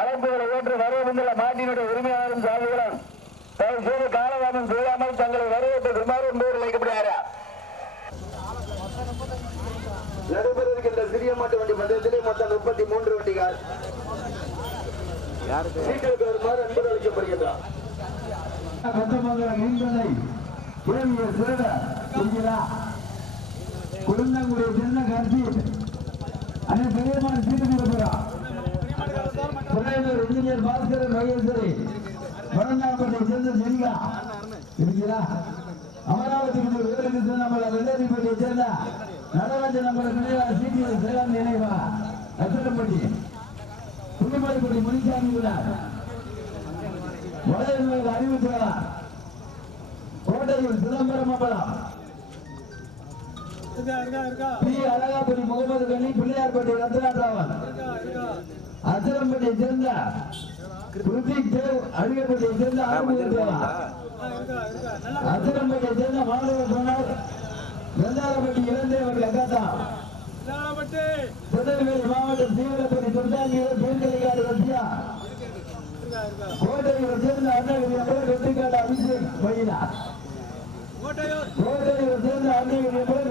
அழைப்புகளை ஏற்று வரவேண்டுள்ள மாட்டினுடைய உரிமையாளரும் சாதிகளும். தயவு செய்து காலதாமம் செய்யாமல் தங்களை வரவேற்று விமாறு என்பவர் அழைக்கப்படுகிறாரா நடைபெற இருக்கின்ற சிறிய மாட்டு வண்டி பந்தயத்திலே மொத்தம் முப்பத்தி மூன்று வண்டிகள். சீட்டிற்கு வருமாறு அன்பது அளிக்கப்படுகின்றார். சின்ன இன்ஜினியர் பாஸ்கரன் மகேஸ்வரி வடநாப்பட்டை சேர்ந்த ஜெனிகா. இருக்கிறா அமராவதி வேலுக்கு நம்மள வெள்ளரிப்பட்டியை சேர்ந்த நடராஜ நம்மள நினைவா சீட்டி சேலம் நினைவா அச்சரப்பட்டி புதுமலைப்பட்டி முனிசாமி விழார் வளையல் அறிவித்தார் கோட்டையில் சிதம்பரம் அம்பலம் பி. அழகாபுரி முகமது கனி பிள்ளையார்பட்டி ரத்னாராவன். அச்சரம்பட்டியை சேர்ந்த ருத்திக் தேவ் அழகப்பட்டியை சேர்ந்த ஆறுமுக தேவா அச்சரம்பட்டியை சேர்ந்த சொன்னார். திருநெல்வேலி மாவட்டம் தீவிரப்பட்டி பேர்கலிகாடு அண்ணகிரி அப்புறம் வெற்றிக்காடு அபிஷேக் மயிலா. கோட்டையில் சேர்ந்த அண்ணகிரி அப்புறம்